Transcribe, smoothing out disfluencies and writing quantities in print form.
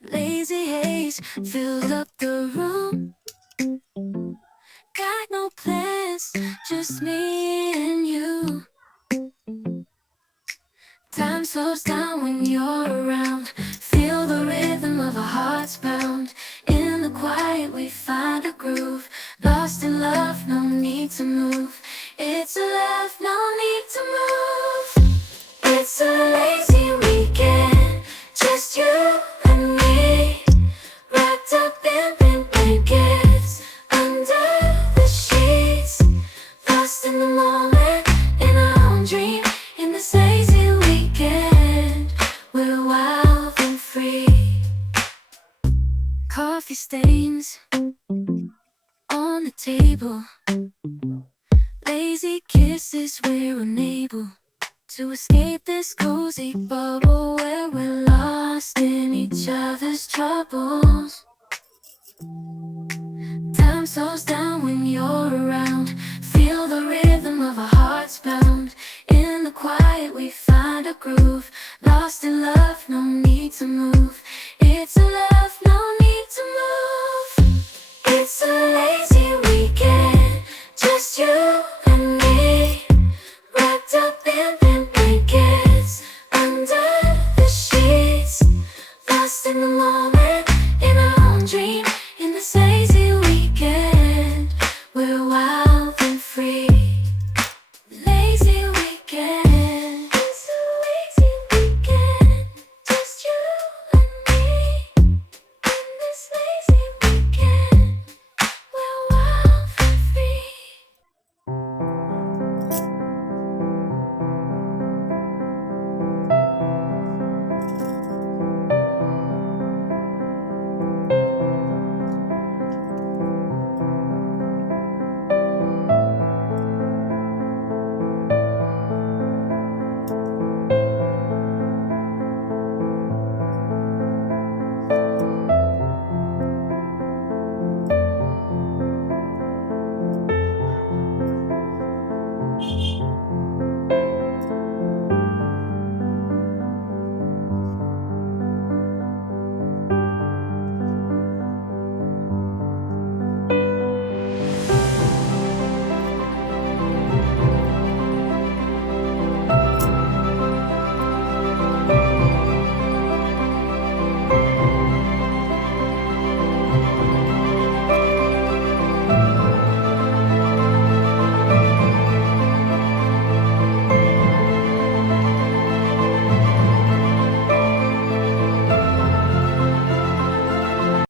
Lazy haze filled up the room. Got no plans, just me and you. Time slows down when you're around. Feel the rhythm of our hearts pound. In the quiet we find a groove. Lost in love, no need to move. It's a love, no need to move. It's a lazy weekend, just you and me. Wrapped up in pink blankets, under the sheets. Lost in the moment, in our own dream. In this lazy weekend, we're wild and free. Coffee stains on the table. Lazy kisses, we're unable to escape this cozy bubble where we're lost in each other's troubles. Time slows down when you're around. Feel the rhythm of our hearts pound. In the quiet we find a groove. Lost in love, no need to move. It's a love, no need to move. It's a lazy weekend, just you and me. Wrapped up in pink blankets, under the sheets. Lost in the moment, in our own dream.